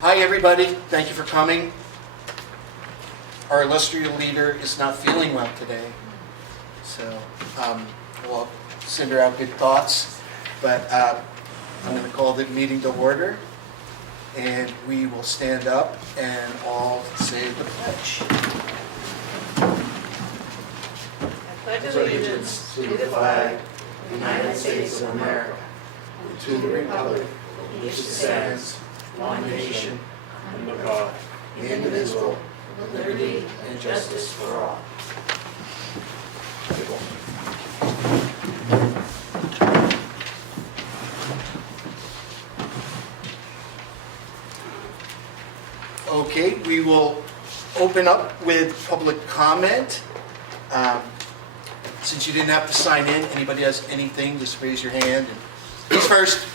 Hi, everybody. Thank you for coming. Our illustrious leader is not feeling well today, so we'll send her out good thoughts. But I'm going to call the meeting to order, and we will stand up and all say the pledge. I pledge allegiance to the flag of the United States of America and to the republic for which it stands, one nation, under God, indivisible, with liberty and justice for all. Okay, we will open up with public comment. Since you didn't have to sign in, anybody has anything, just raise your hand. And who's first?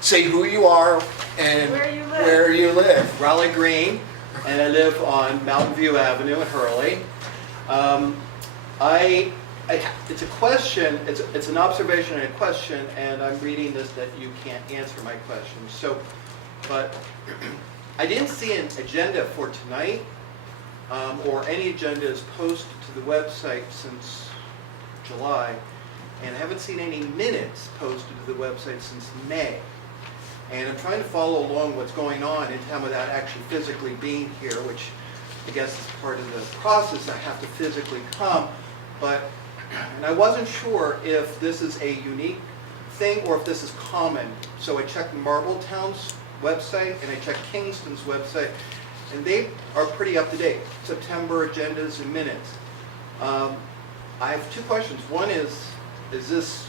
Say who you are and where you live. Raleigh Green, and I live on Mountain View Avenue in Hurley. It's a question, it's an observation and a question, and I'm reading this that you can't answer my question. So, but I didn't see an agenda for tonight, or any agendas posted to the website since July, and I haven't seen any minutes posted to the website since May. And I'm trying to follow along what's going on in town without actually physically being here, which I guess is part of the process. I have to physically come, and I wasn't sure if this is a unique thing or if this is common. So I checked Marbletown's website and I checked Kingston's website, and they are pretty up to date. September agendas and minutes. I have two questions. One is this,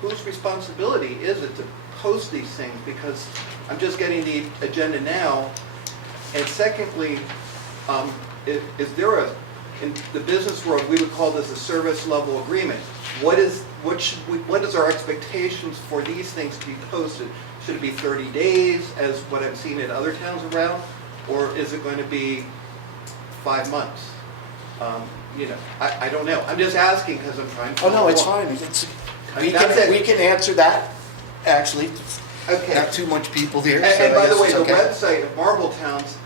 whose responsibility is it to post these things, because I'm just getting the agenda now? And secondly, is there in the business world, we would call this a service level agreement. What is our expectations for these things to be posted? Should it be 30 days, as what I've seen in other towns around, or is it going to be 5 months? I don't know. I'm just asking because I'm trying to. Oh no, it's fine. We can answer that. Actually, Okay. not too much people here. And so by I the guess way, it's the okay. website of Marbletown's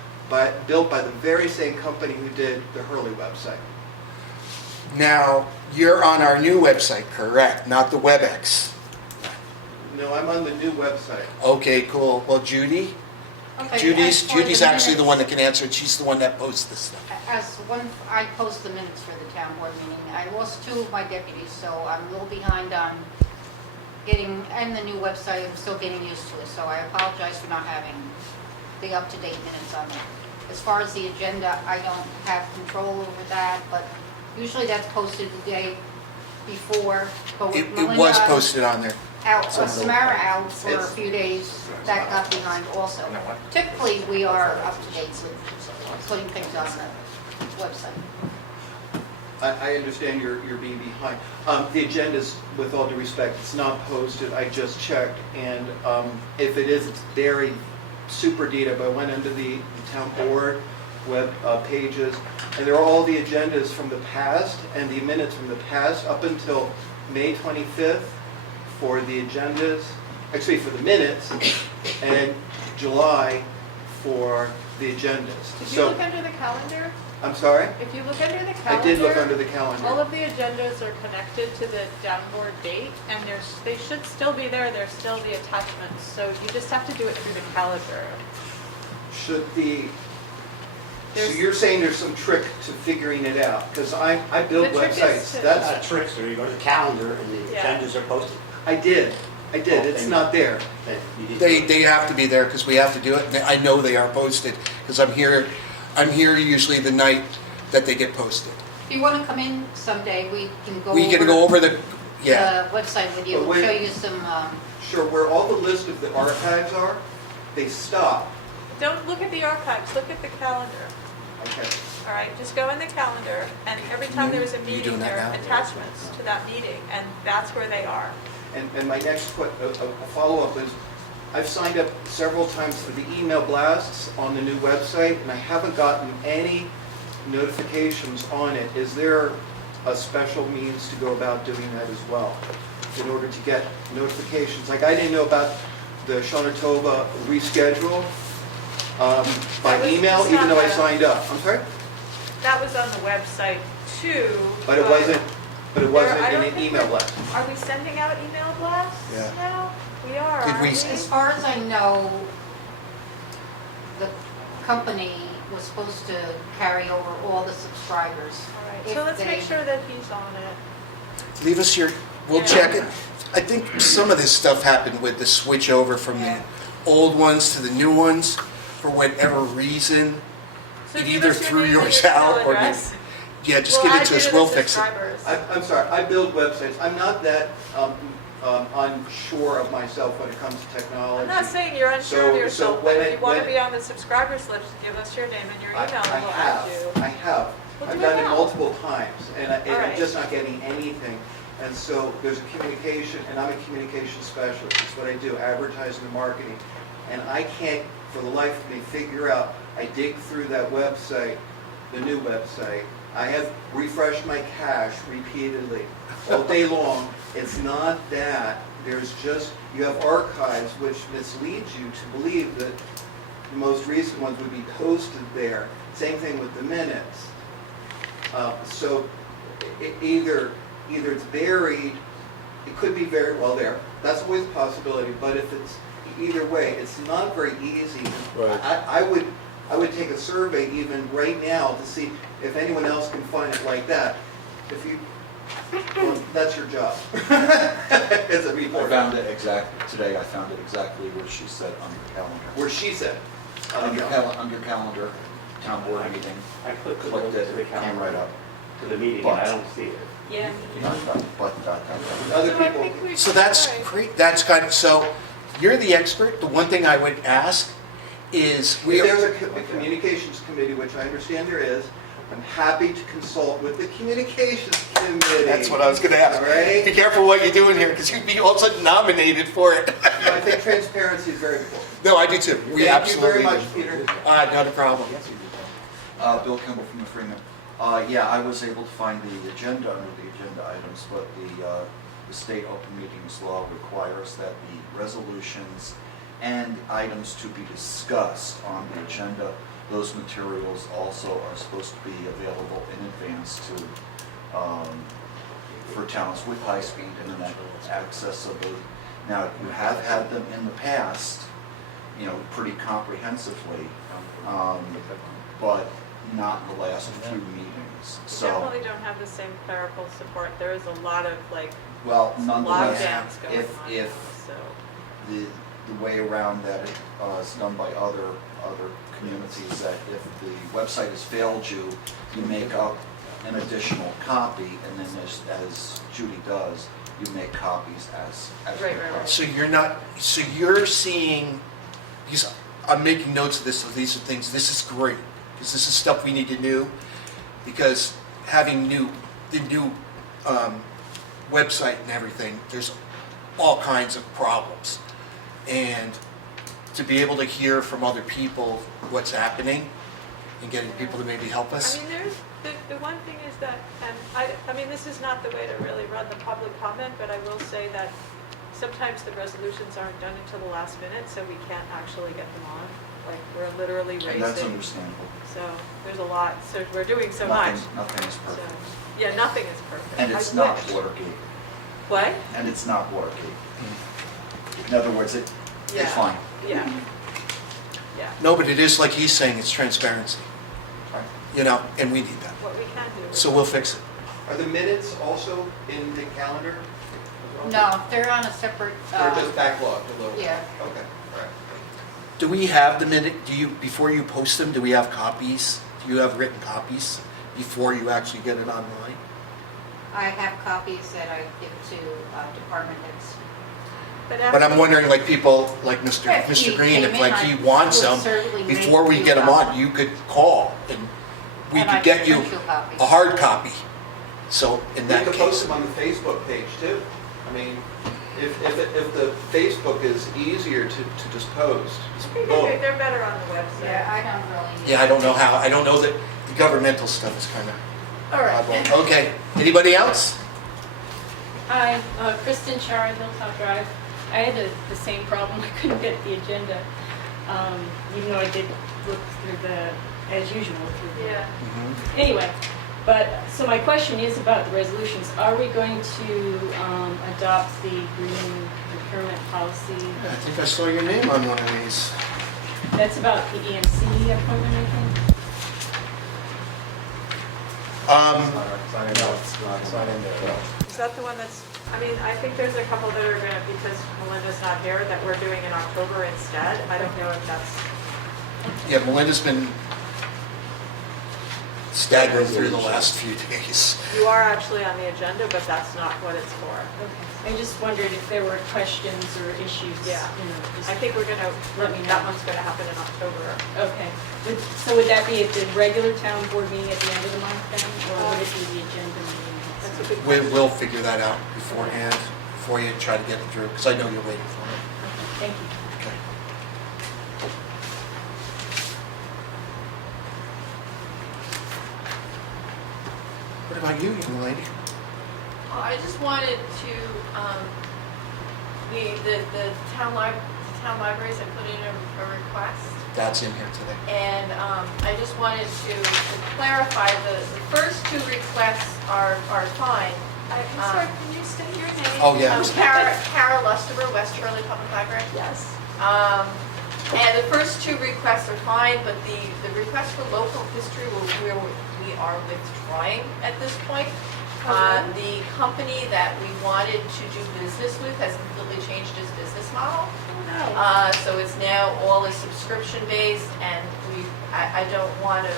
built by the very same company who did the Hurley website. Now, you're on our new website, correct? Not the WebEx. No, I'm on the new website. Okay, cool. Well, Judy? Okay, Judy's actually the one that can answer it. She's the one that posts this stuff. I post the minutes for the town board meeting. I lost 2 of my deputies, so I'm a little behind on getting, and the new website, I'm still getting used to it. So I apologize for not having the up-to-date minutes on there. As far as the agenda, I don't have control over that, but usually that's posted the day before. But with It Melinda was posted on there. out, Some of the- Samara out for a It's- few days, that got behind also. Typically, we are up to date with putting things on the website. I understand you're being behind. The agenda's, with all due respect, it's not posted. I just checked, and if it is, it's very super detailed. But I went into the town board web pages, and there are all the agendas from the past and the minutes from the past up until May 25th for the agendas, actually for the minutes, and July for the agendas. If you look under the calendar, I'm sorry? if you look under the calendar. I did look under the calendar. All of the agendas are connected to the downboard date, and they should still be there, there's still the attachments, so you just have to do it through the calendar. Should the, so There's- you're saying there's some trick to figuring it out? Because I build The trick is websites. to- That's, Not tricks, or you go to the calendar and the Yeah. agendas are posted. I did. It's not there. Then you need to- They have to be there because we have to do it. And I know they are posted because I'm here usually the night that they get posted. If you want to come in someday, we can go We can go over the, yeah. the website with you, But we'll wait- show you some, Sure, where all the list of the archives are, they stop. Don't look at the archives, look at the calendar. Okay. All right, just go in the calendar, and every time there's a You meeting, doing that there are now? attachments to that meeting, and that's where they are. And my next follow-up is, I've signed up several times for the email blasts on the new website, and I haven't gotten any notifications on it. Is there a special means to go about doing that as well, in order to get notifications? Like, I didn't know about the Shonatova reschedule by That was email, just even on though I the- signed up. I'm sorry? That was on the website too. But it wasn't I in don't an think email we're- blast. Are we sending out email blasts Yeah. now? We are, Did aren't we- As far as I know, the company was supposed to carry over all the subscribers. All right, If so let's they- make sure that he's on it. Leave us your, we'll Yeah. check it. I think some of this stuff happened with the switch over from the Yeah. old ones to the new ones for whatever reason. So It give either us your threw name and yours your email out or address. yeah, just We'll give it add to you us, the we'll fix it. subscribers. I'm sorry, I build websites. I'm not that unsure of myself when it comes to technology. I'm not saying you're unsure So- of yourself, so but when if it- you want to when- be on the subscribers list, give us your name and your I email and we'll add you. I have. Well, I've do it done it now. multiple times, and All I'm right. just not getting anything. And so there's a communication, and I'm a communication specialist. It's what I do, advertising and marketing. And I can't, for the life of me, figure out, I dig through that website, the new website. I have refreshed my cache repeatedly, all day long. It's not that. There's just, you have archives which misleads you to believe that the most recent ones would be posted there. Same thing with the minutes. So either it's buried, it could be very well there. That's always a possibility, but if it's, either way, it's not very easy. Right. I would take a survey even right now to see if anyone else can find it like that. If you, well, that's your job as a I reporter. found it today I found it exactly where she said under calendar. Where she said. Under calendar, town board meeting, I clicked the clicked link to the it, came calendar, right up. to the meeting, and I don't see it. Yeah. Other So I people, think we So should that's try. great, that's kind of, so you're the expert. The one thing I would ask is, if we there's are, a communications committee, which I understand there is, I'm happy to consult with the communications committee. that's what I was gonna ask. All right? Be careful what you're doing here, because you'd be all of a sudden nominated for it. I think transparency is very important. No, I do too. We absolutely Thank you do. very much, Peter. Not a problem. Bill Kimball from the Freeman. Yeah, I was able to find the agenda under the agenda items, but the state open meetings law requires that the resolutions and items to be discussed on the agenda, those materials also are supposed to be available in advance to, for towns with high-speed internet accessibility. Now, you have had them in the past, you know, pretty comprehensively, but not in the last few meetings. We So, definitely don't have the same clerical support. There is a lot of like well, nonetheless, logjams going if, on. if So, the way around that is done by other communities, that if the website has failed you, you make up an additional copy, and then as Judy does, you make copies as Right. required. So you're not, so you're seeing, because I'm making notes of this, so these are things, this is great, because this is stuff we need to do, because having the new website and everything, there's all kinds of problems. And to be able to hear from other people what's happening and getting people to maybe help us. I mean, there's, the one thing is that, and I mean, this is not the way to really run the public comment, but I will say that sometimes the resolutions aren't done until the last minute, so we can't actually get them on. Like, we're literally And that's racing. understandable. So there's a lot, so we're doing so much. Nothing is So, perfect. yeah, nothing is perfect. And it's I not wish. Watergate. What? And it's not Watergate. In other words, it's Yeah. fine. Yeah. Yeah, No, but it is like he's saying, it's transparency, Right. you know, and we need that. what we can do. So we'll fix it. Are the minutes also in the calendar? No, they're on a separate, Or just backlogged a little? yeah. Okay, all right. Do we have the minute, before you post them, do we have copies? Do you have written copies before you actually get it online? I have copies that I give to department heads. But I'm wondering, like people, like Mr. If he Green, if came like in, he I wants would them, certainly make before we you get them a on, copy. you could call and we And I could get can you print you a copy. a hard copy. So in You that can post case, them on the Facebook page too. I mean, if the Facebook is easier to just post, just boom. They're better on the website. Yeah, I don't really. yeah, I don't know how, I don't know that the governmental stuff is kind of All right. oddball. Okay, anybody else? Hi, Kristen Shari, Hilltop Drive. I had the same problem. I couldn't get the agenda, even though I did look through as usual, through the. Yeah. Anyway, so my question is about the resolutions. Are we going to adopt the green procurement policy? I think I saw your name on one of these. That's about the EMC appointment, I think? No, it's not in there. Is that the one that's, I mean, I think there's a couple that are gonna, because Melinda's not here, that we're doing in October instead. I don't know if that's, Yeah, Melinda's been staggering through the last few days. you are actually on the agenda, but that's not what it's for. Okay. I just wondered if there were questions or issues, Yeah. just I think we're gonna, Let me know. that one's gonna happen in October. Okay. So would that be at the regular town board meeting at the end of the month then, or would it be the agenda meeting? That's a good We question. will figure that out beforehand, before you try to get it through, because I know you're waiting for it. Okay, thank you. Okay. What about you, young lady? I just wanted to, the town libraries have put in a request, That's in here today. and I just wanted to clarify, the first two requests are fine. I'm sorry, can you state your name? Oh, yeah. Kara Lustaber, West Hurley Public Library. Yes. And the first two requests are fine, but the request for local history, we are withdrawing at this point. The company that we wanted to do business with has completely changed its business model. Oh, no. So it's now all is subscription based, and I don't want to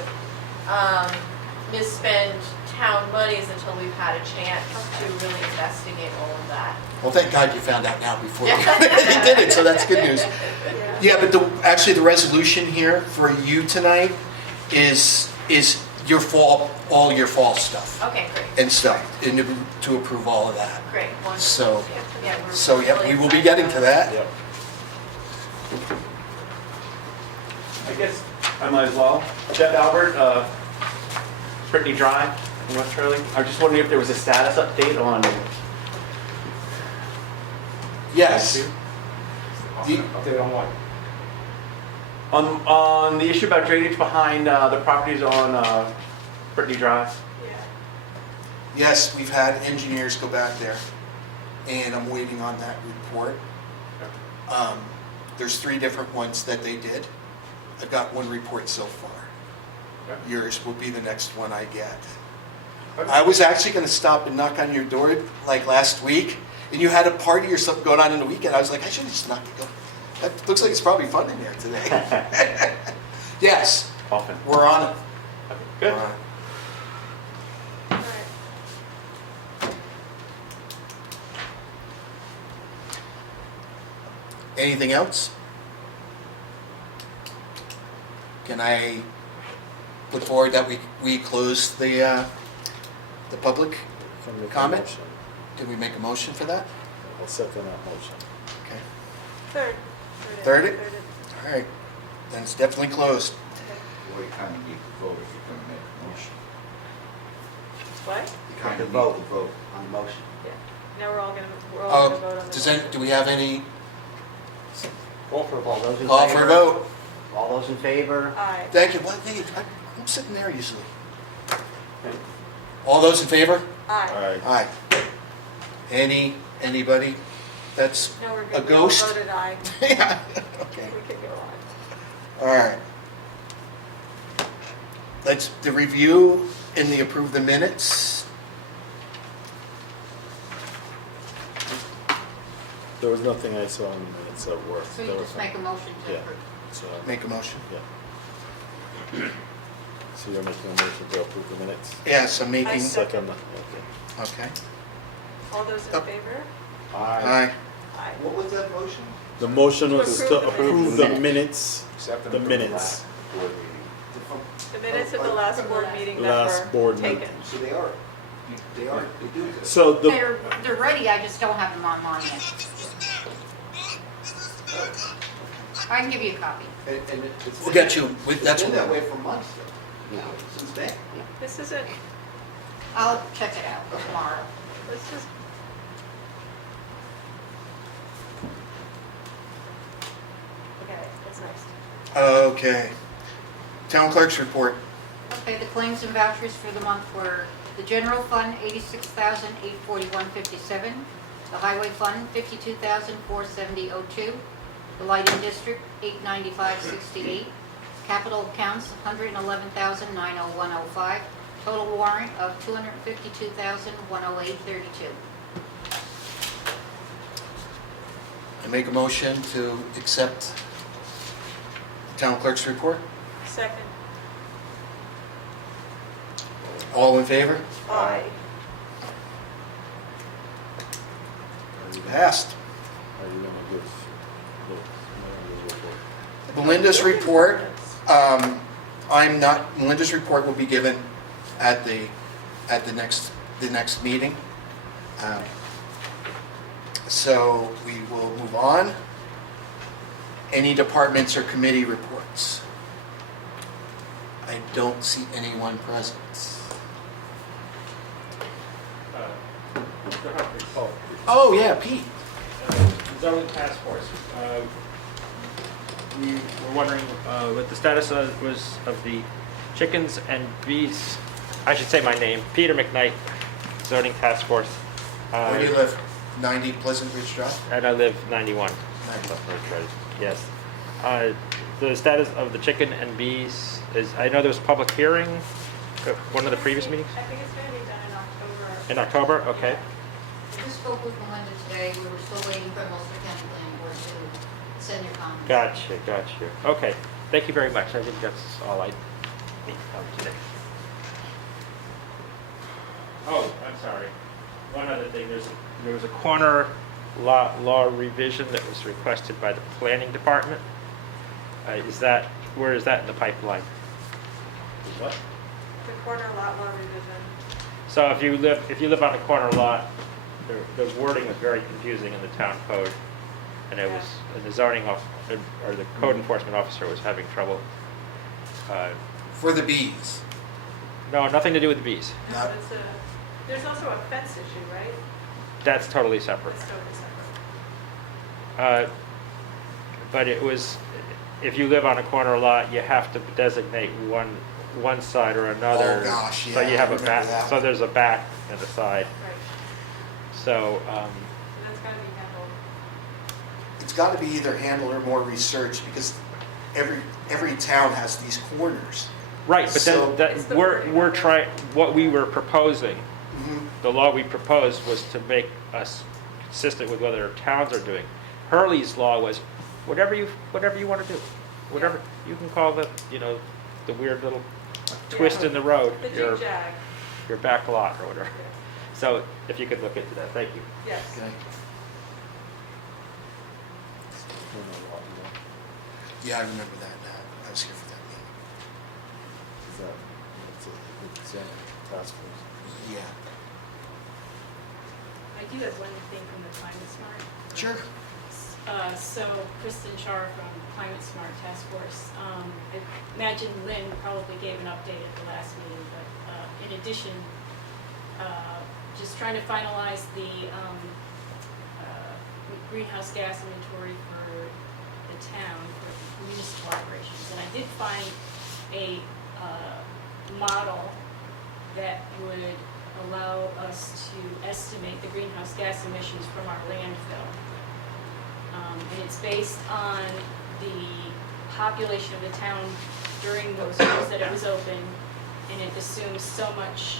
misspend town monies until we've had a chance to really investigate all of that. Well, thank God you found out now before you Yeah. did it, so that's good news. Yeah. Yeah, but actually the resolution here for you tonight is your fall, all your fall stuff Okay, great. and stuff, and to approve all of that. Great, wonderful. So, Yeah, we're so yeah, really we will be excited getting about to it. that. Yep. I guess I might as well. Jeff Albert, Brittany Drive in West Hurley. I was just wondering if there was a status update on. Yes. The- Update on what? On the issue about drainage behind the properties on Brittany Drive. Yeah. Yes, we've had engineers go back there, and I'm waiting on that report. There's 3 different ones that they did. I've got 1 report so far. Okay. Yours will be the next one I get. I was actually going to stop and knock on your door like last week, and you had a party or something going on in the weekend. I was like, I should have just knocked it. That looks like it's probably fun in there today. Yes, Often. we're on it. Okay, good. We're on it. All right. Anything else? Can I put forward that we close the public? Comment? Motion. Did we make a motion for that? I'll second that motion. Okay. Third. Third it? All right, then it's definitely closed. Well, you kind of need to vote if you're going to make a motion. What? You kind of need vote. to vote. On the motion. Yeah. Now we're all gonna vote on this. Do we have any All those in call for a favor? vote? All those in favor? Aye. Thank you. Well, thank you. I'm sitting there usually. All those in favor? All Aye. right. Aye. Anybody that's No, we're a good. We all ghost? voted aye. Yeah, okay. We can go on. All right. Let's, the review and the approve the minutes. There was nothing I saw in the minutes that were. So you that were just fine. make a motion to Yeah. approve. So, Make a motion. yeah. So you're making a motion to approve the minutes? Yes, I'm making, Second, okay. okay. All those in Up. favor? Aye. Aye. What was that motion? The motion was To to approve the approve the minutes, Except the minutes. The minutes of the last board meeting that Last were board taken. meeting. So they do this. So the, They're ready, I just don't have them online yet. I can give you a copy. And it's We'll get you, It's that's been that what, way for months, though. No. Since May. This isn't, I'll check it out tomorrow. let's just, Okay. Town clerk's report. Okay, the claims and vouchers for the month were the general fund, $86,841.57. The highway fund, $52,470.02. The lighting district, $895.68. Capital accounts, $111,901.05. Total warrant of $252,108.32. I make a motion to accept the town clerk's report. Second. All in favor? Aye. Passed. Are you gonna give the Melinda's report, Melinda's report will be given at the next meeting. So we will move on. Any departments or committee reports? I don't see anyone present. Oh, yeah, Pete. Zoning task force. We were wondering what the status was of the chickens and bees. I should say my name, Peter McKnight, zoning task force. Where do you live? 90 Pleasant Ridge Drive? And I live 91. 90. Yes. The status of the chicken and bees is, I know there was a public hearing at one of the previous meetings. I think it's going to be done in October. In October, okay. I just spoke with Melinda today. We were still waiting for Ulster County Planning Board to send their comments. Gotcha. Okay, thank you very much. I think that's all I need to know today. Oh, I'm sorry. One other thing, there was a corner law revision that was requested by the planning department. Where is that in the pipeline? What? The corner lot revision. So if you live on a corner lot, the wording was very confusing in the town code, and it was, and the zoning or the code enforcement officer was having trouble. For the bees. No, nothing to do with the bees. Not- There's also a fence issue, right? That's totally separate. That's totally separate. But it was, if you live on a corner lot, you have to designate one side or another. Oh, gosh, yeah, So you have I a remember back, that. so there's a back and a side. Right. So, That's got to be handled. It's got to be either handled or more researched because every town has these corners. right, but So- then It's the we're wording. trying, what we were proposing, Mhm. the law we proposed was to make us consistent with what other towns are doing. Hurley's law was whatever you want to do, whatever you can call the weird little twist in the road, The your jig-jag, back lot or whatever. So if you could look into that, thank you. yes. Okay. Yeah, I remember that now. I was here for that meeting. Is that, it's a task force? Yeah. I do have one thing from the Climate Smart. Sure. So Kristen Char from Climate Smart Task Force. I imagine Lynn probably gave an update at the last meeting, but in addition, just trying to finalize the greenhouse gas inventory for the town, for municipal operations. And I did find a model that would allow us to estimate the greenhouse gas emissions from our landfill. And it's based on the population of the town during those years that it was open, and it assumes so much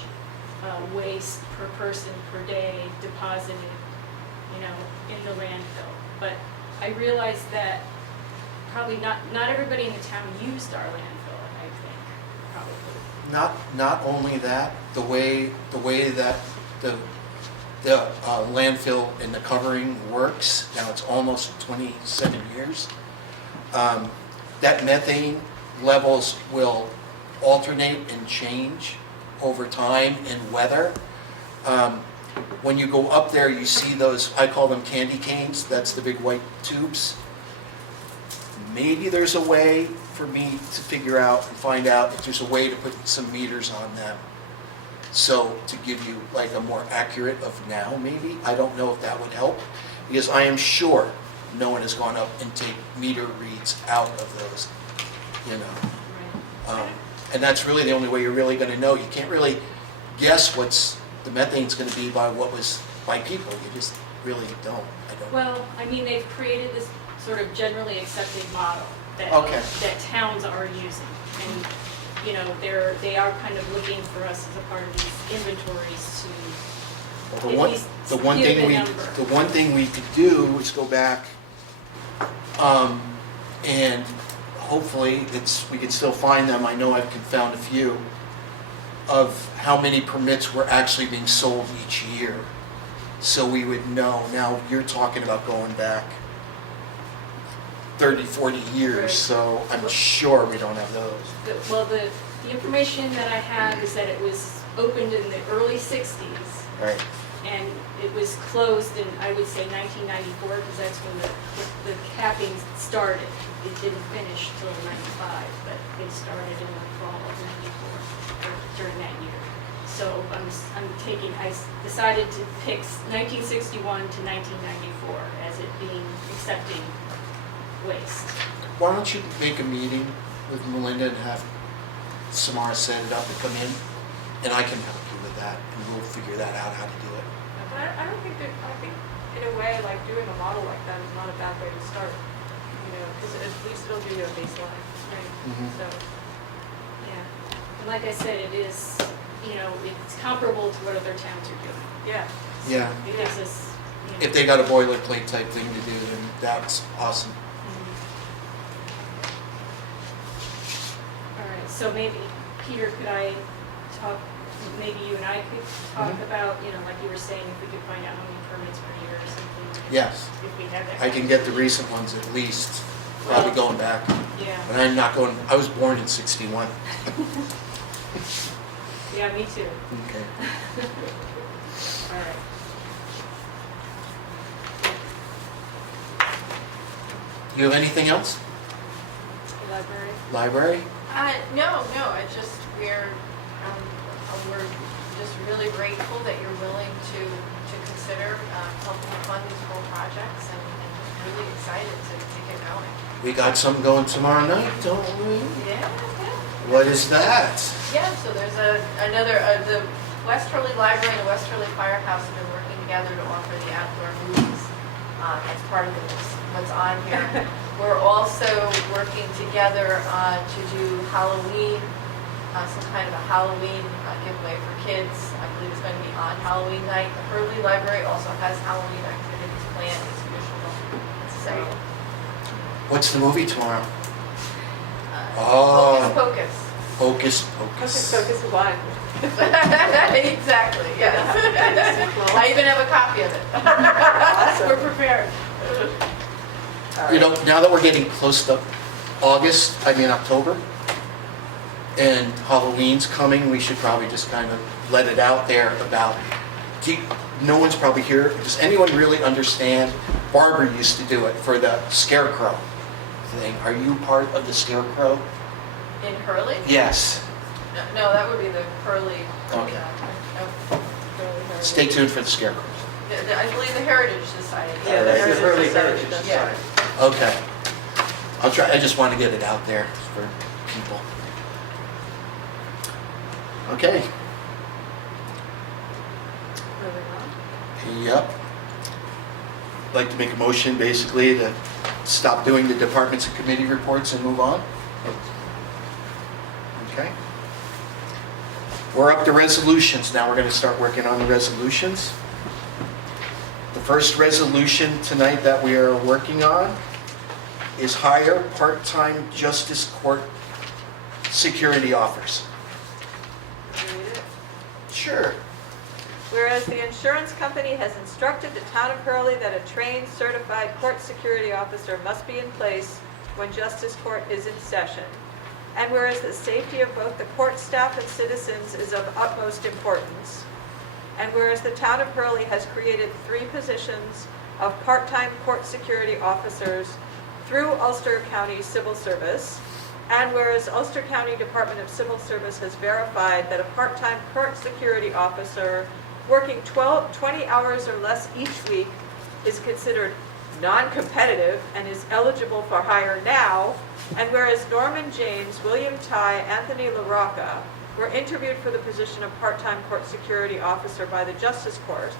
waste per person per day deposited, in the landfill. But I realized that probably not everybody in the town used our landfill, I think, probably. Not only that, the way that the landfill and the covering works, now it's almost 27 years, that methane levels will alternate and change over time in weather. When you go up there, you see those, I call them candy canes, that's the big white tubes. Maybe there's a way for me to figure out and find out if there's a way to put some meters on them. So to give you like a more accurate of now, maybe, I don't know if that would help, because I am sure no one has gone up and taken meter reads out of those you know. Right. And that's really the only way you're really gonna know. You can't really guess what's, the methane's gonna be by people. You just really don't. I don't. Well, I mean, they've created this sort of generally accepted model that, Okay. that towns are using. And, you know, they are kind of looking for us as a part of these inventories to The at one, least the one give thing a we, number. the one thing we could do is go back, and hopefully we could still find them. I know I've found a few of how many permits were actually being sold each year. So we would know. Now, you're talking about going back 30, 40 years, Right. so I'm sure we don't have those. Well, the information that I have is that it was opened in the early 60s. Right. And it was closed in, I would say, 1994, because that's when the capping started. It didn't finish till 95, but it started in the fall of 94, or during that year. So I decided to pick 1961 to 1994 as it being accepting waste. Why don't you make a meeting with Melinda and have Samara set it up and come in, and I can help you with that, and we'll figure that out, how to do it. I don't think that, I think in a way, like doing a model like that is not a bad way to start. You know, because at least it'll give you a baseline, right? Mhm. So, Yeah. And like I said, it is, you know, it's comparable to what other towns are doing. yeah. Yeah, It gives us, you know. if they got a boilerplate type thing to do, then that's awesome. All right, so maybe, Peter, could I talk, maybe you and I could talk Mhm. about, you know, like you were saying, if we could find out how many permits per year or something. Yes. If we have that. I can get the recent ones at least, probably going back. Yeah, But I'm not going, I was born in 61. yeah, me too. Okay. All right. You have anything else? The library. Library? No, I just, we're just really grateful that you're willing to consider helping fund these whole projects and really excited to get going. We got some going tomorrow night, don't we? Yeah. What is that? Yeah, so there's another, the West Hurley Library and the West Hurley Firehouse have been working together to offer the outdoor movies as part of what's on here. We're also working together to do Halloween, some kind of a Halloween giveaway for kids. I believe it's going to be on Halloween night. The Hurley Library also has Halloween activities planned as usual. So, What's the movie tomorrow? Hocus Pocus. Hocus Focus, Pocus. focus, one. Exactly, yes. I even have a copy of it. Awesome. We're prepared. You know, now that we're getting close to October, and Halloween's coming, we should probably just kind of let it out there about, no one's probably here. Does anyone really understand? Barbara used to do it for the scarecrow thing. Are you part of the scarecrow? In Hurley? Yes. No, that would be the Hurley. Okay. No. Stay tuned for the scarecrow. I believe the Heritage Society. Yeah, that's the Hurley Heritage Yeah. Society. Okay. I'll try, I just want to get it out there for people. Okay. Moving on. Yep. I'd like to make a motion basically to stop doing the departments and committee reports and move on. Okay. We're up to resolutions. Now we're going to start working on the resolutions. The first resolution tonight that we are working on is hire part-time justice court security officers. Read it. Sure. Whereas the insurance company has instructed the town of Hurley that a trained, certified court security officer must be in place when justice court is in session. And whereas the safety of both the court staff and citizens is of utmost importance. And whereas the town of Hurley has created 3 positions of part-time court security officers through Ulster County Civil Service. And whereas Ulster County Department of Civil Service has verified that a part-time court security officer working 20 hours or less each week is considered non-competitive and is eligible for hire now, and whereas Norman James, William Ty, Anthony LaRocca were interviewed for the position of part-time court security officer by the Justice Court,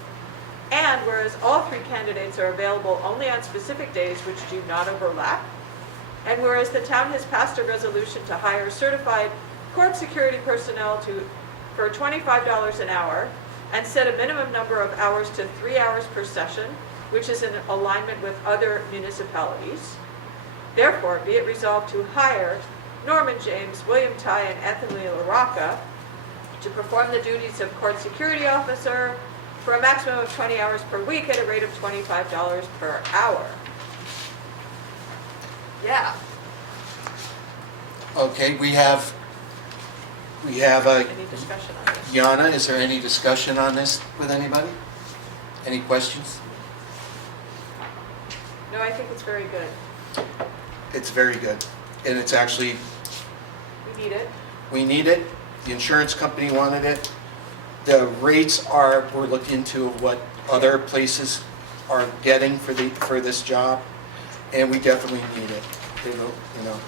and whereas all three candidates are available only on specific days which do not overlap, and whereas the town has passed a resolution to hire certified court security personnel for $25 an hour and set a minimum number of hours to 3 hours per session, which is in alignment with other municipalities. Therefore, be it resolved to hire Norman James, William Ty, and Anthony LaRocca to perform the duties of court security officer for a maximum of 20 hours per week at a rate of $25 per hour. Yeah. Okay, we have Any discussion on this? Yana, is there any discussion on this with anybody? Any questions? No, I think it's very good. It's very good, and it's actually, We need it. we need it, the insurance company wanted it. The rates are, we're looking into what other places are getting for this job, and we definitely need it. They will, you know.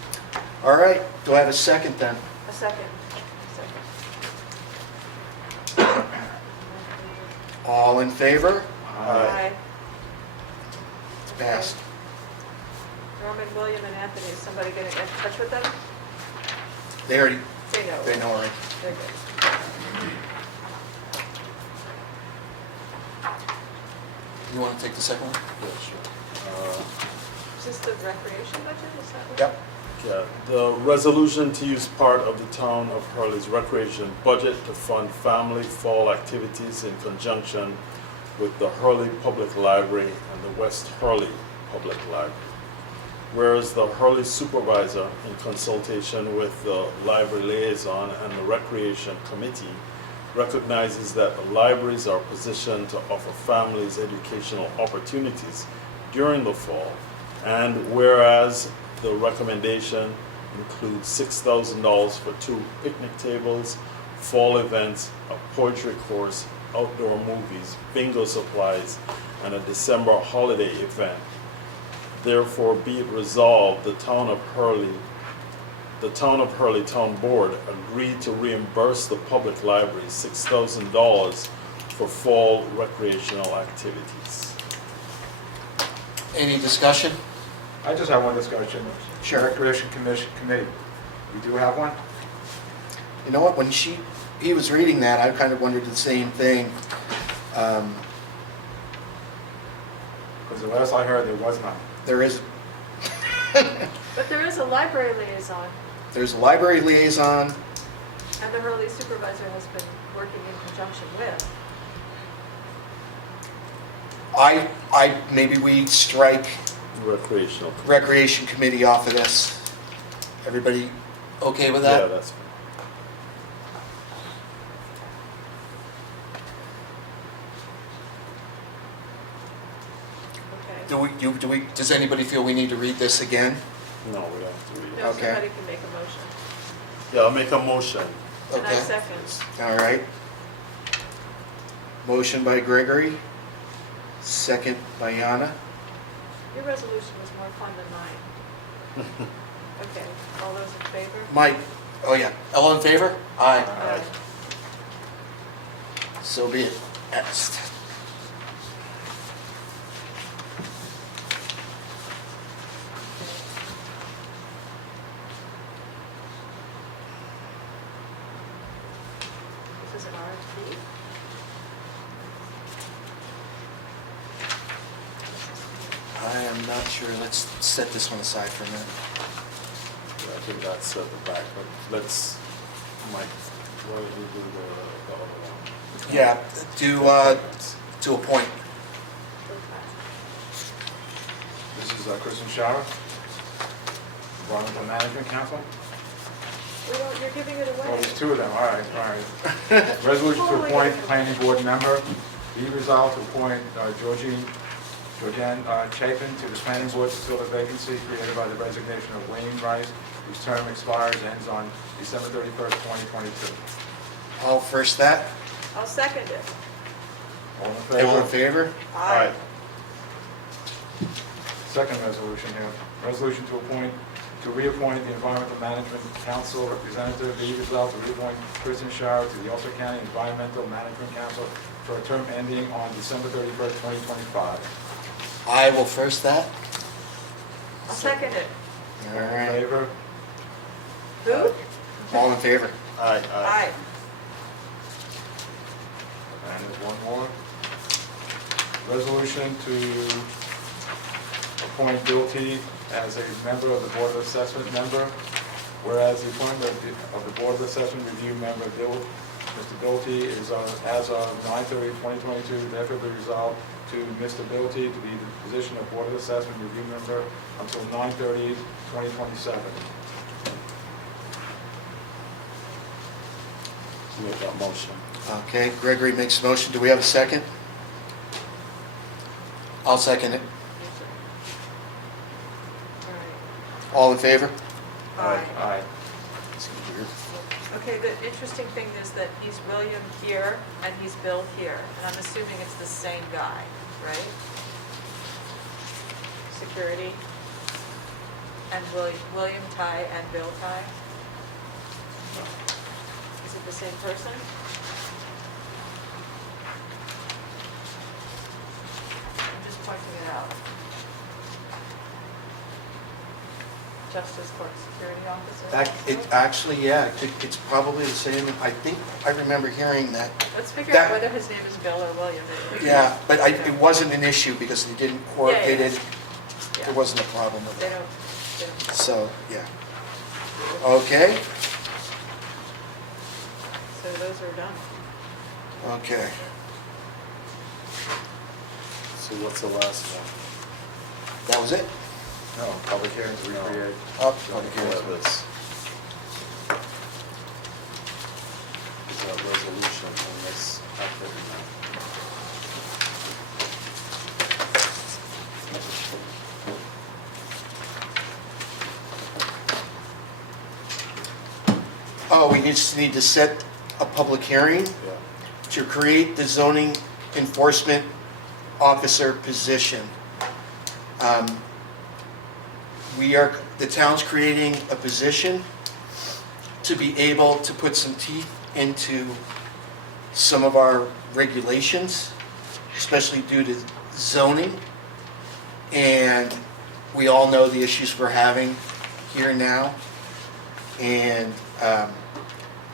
All right, do I have a second then? A second. All in favor? Aye. It's passed. Norman, William, and Anthony, is somebody going to get in touch with them? They already, They know. they know already. They're good. You want to take the second one? Yeah, sure. Is this the recreation budget? Is that what? Yep. Yeah, the resolution to use part of the town of Hurley's recreation budget to fund family fall activities in conjunction with the Hurley Public Library and the West Hurley Public Library. Whereas the Hurley supervisor, in consultation with the library liaison and the recreation committee, recognizes that the libraries are positioned to offer families educational opportunities during the fall, and whereas the recommendation includes $6,000 for 2 picnic tables, fall events, a poetry course, outdoor movies, bingo supplies, and a December holiday event. Therefore, be it resolved, the Town of Hurley Town Board agreed to reimburse the public library $6,000 for fall recreational activities. Any discussion? I just have one discussion. Sure. Recreation Committee. We do have one? You know what, when he was reading that, I kind of wondered the same thing. Because the last I heard, there was none. There is, But there is a library liaison, there's a library liaison, and the Hurley supervisor has been working in conjunction with. maybe we strike Recreational. Recreation Committee off of this. Everybody okay with Yeah, that? that's fine. Okay. Does anybody feel we need to read this again? No, we don't have to read it. No, Okay. somebody can make a motion. Yeah, I'll make a motion. And I Okay. second. All right. Motion by Gregory, second by Yana. Your resolution was more fun than mine. Okay, all those in favor? Mike, oh yeah, all in favor? Aye. Aye. So be it. Next. This is an RFP. I am not sure. Let's set this one aside for a minute. I think that's at the back, but let's, Mike, why don't we do the other one? Yeah, to a point. This is Kristen Shower, Environmental Management Council. You're giving it Oh, away. there's 2 of them, all right. Resolution to appoint planning board member. Be resolved to appoint Georgianne Chapin to the planning board to fill the vacancy created by the resignation of Wayne Rice, whose term expires, ends on December 31st, 2022. I'll first that. I'll second it. All in All in favor? favor? Aye. second resolution here. Resolution to reappoint the Environmental Management Council representative, be resolved to reappoint Kristen Shower to the Ulster County Environmental Management Council for a term ending on December 31st, 2025. I will first that. I'll second it. All All in right. favor? Who? All in favor? Aye. Aye. And there's one more. Resolution to appoint Bill T. as a member of the Board of Assessment member, whereas the appointment of the Board of Assessment Review member, Mr. Bill T. is as of 9/30/2022, therefore be resolved to Mr. Bill T. to be the position of Board of Assessment Review member until 9/30/2027. Make that motion. Okay, Gregory makes a motion. Do we have a second? I'll second it. All in favor? Aye. Aye. It's weird. Okay, the interesting thing is that he's William here and he's Bill here, and I'm assuming it's the same guy, right? Security. And William Ty and Bill Ty? Is it the same person? I'm just pointing it out. Justice Court Security Officer? Actually, yeah, it's probably the same. I think, I remember hearing that. Let's figure that- out whether his name is Bill or William. Yeah, but it wasn't an issue because they didn't, Yeah, yeah. they didn't, Yeah. there wasn't a problem with They it. don't. So, yeah. Okay, So those are done. okay. So what's the last one? That was it? No, public hearings, recreate. Up. This. Is that resolution on this after Oh, we just need to set a public hearing Yeah. to create the zoning enforcement officer position. The town's creating a position to be able to put some teeth into some of our regulations, especially due to zoning. And we all know the issues we're having here now. And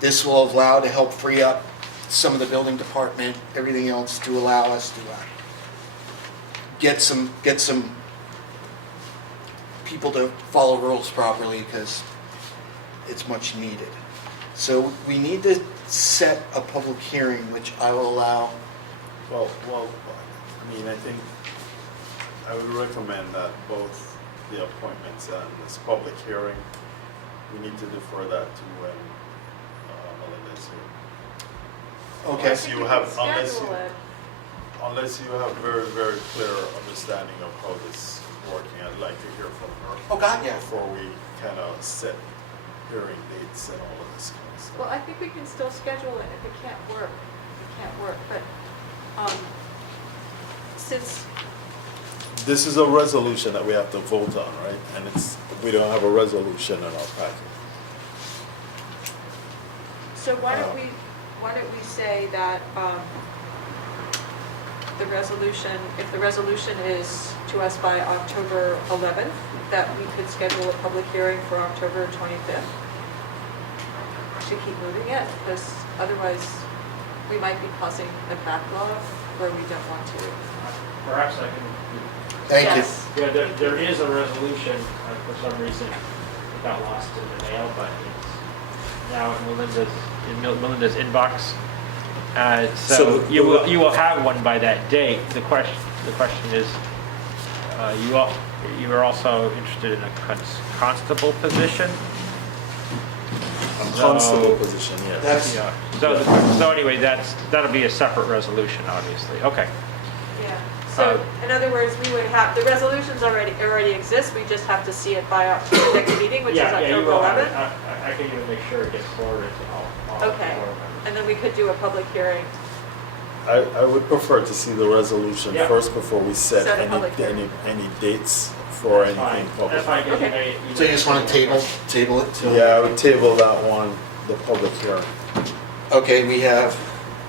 this will allow to help free up some of the building department, everything else, to allow us to get some people to follow rules properly, because it's much needed. So we need to set a public hearing, which I will allow. Well, I mean, I think I would recommend that both the appointments and this public hearing, we need to defer that to when Melinda's here. Okay. Unless you have, Schedule it. unless you have very, very clear understanding of how this is working, I'd like to hear from her. Oh, God, yeah. Before we kind of set hearing dates and all of this kind of stuff. Well, I think we can still schedule it if it can't work. It can't work, but since, This is a resolution that we have to vote on, right? And we don't have a resolution in our packet. so why don't we say that the resolution, if the resolution is to us by October 11th, that we could schedule a public hearing for October 25th to keep moving it, because otherwise we might be causing a backlog where we don't want to. Perhaps I can, Thank you. Yes. yeah, there is a resolution, for some reason, it got lost in the mail, but it's now in Melinda's inbox. So So the- you will have one by that date. The question is, you are also interested in a constable position? A constable position, yes. That's, Yeah. So anyway, that'll be a separate resolution, obviously. Okay. Yeah, so in other words, we would have, the resolutions already exist, we just have to see it by the next meeting, which is Yeah, you October will have it. 11th. I can even make sure it gets forwarded to all. Okay. board members. And then we could do a public hearing. I would prefer to see the resolution Yeah. first before we set Set a public hearing. any dates for That's fine. anything public. That's fine, 'cause you Okay. may- So you just want to table it till? Yeah, I would table that one, the public hearing. Okay, we have,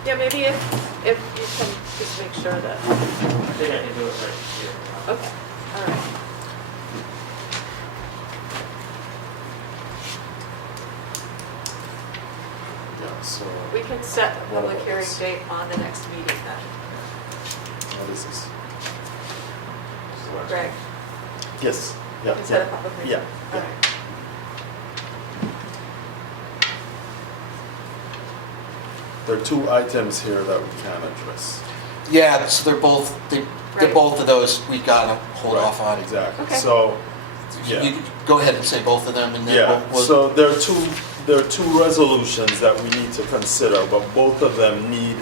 Yeah, maybe if you can just make sure that, I think I can do it right here. okay, all right. Yeah, so, We can set the What public about hearing this? date on the next meeting then. what is this? Greg, Yes, yeah. we can set a yeah. public meeting? Yeah, All yeah. right. There are two items here that we can address. yeah, so they're Right. both of those we gotta hold Right, off on. Exactly. Okay. So, yeah. You go ahead and say both of them and then Yeah, we'll. so there are two resolutions that we need to consider, but both of them need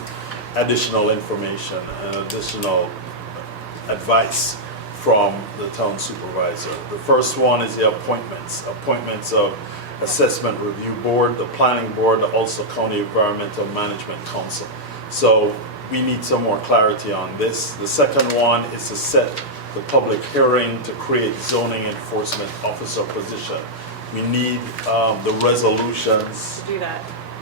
additional information and additional advice from the town supervisor. The first one is the appointments of Assessment Review Board, the Planning Board, the Ulster County Environmental Management Council. So we need some more clarity on this. The second one is to set the public hearing to create zoning enforcement officer position. We need the resolutions To do that.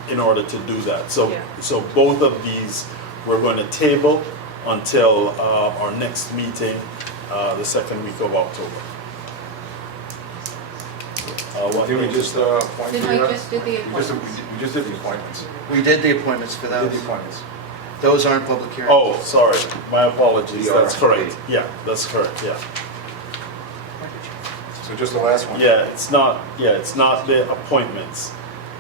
in order to do that. So, Yeah. so both of these, we're going to table until our next meeting, the second week of October. What Did we date just is that? appoint? Didn't we just do the appointments? We just did the appointments. We did the appointments for We did those. the appointments. Those aren't public hearings. Oh, sorry, my apologies, The that's RFP. correct. Yeah, that's correct, yeah. So just the last one? Yeah, it's not the appointments.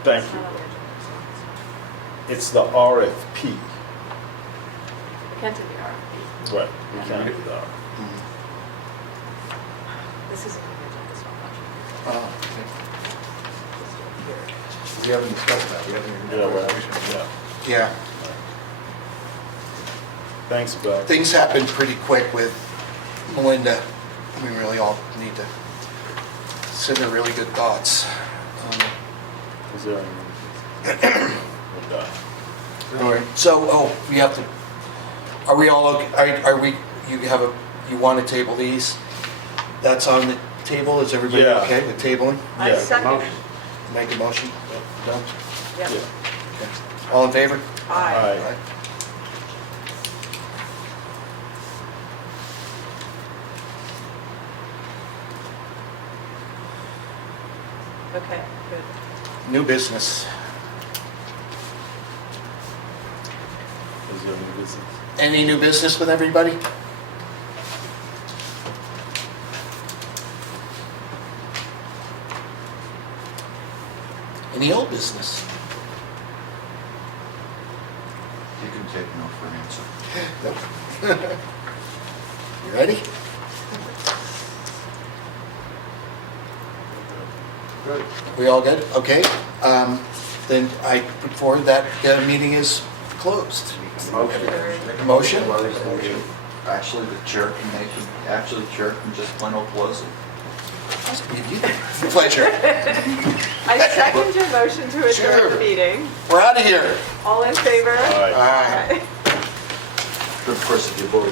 Thank It's you. not on the agenda. It's the RFP. We can't do the RFP. Right, we can't do that. This isn't on the agenda so much. Oh, okay. We haven't discussed that, we haven't even Yeah, done the well, resolution. yeah. Yeah, Thanks, Beth. things happen pretty quick with Melinda. We really all need to send her really good thoughts. Is there any? We're done. All right, so, we have to, are we all, are we, you want to table these? That's on the table, is everybody Yeah. okay with tabling? I Yeah. second. Make a motion? Done? Yeah. Yeah. Okay. All in favor? Aye. Aye. Okay, good. New business. Is there any business? Any new business with everybody? Any old business? You can take no for an answer. Nope. You ready? Good. We all good? Okay. Then I put forward that the meeting is closed. Make a Motion? Actually, the chair can just plain old close it. Pleasure. I second your motion to adjourn Sure. the meeting. We're out of here. All in favor? Aye. Aye. Of course, if you vote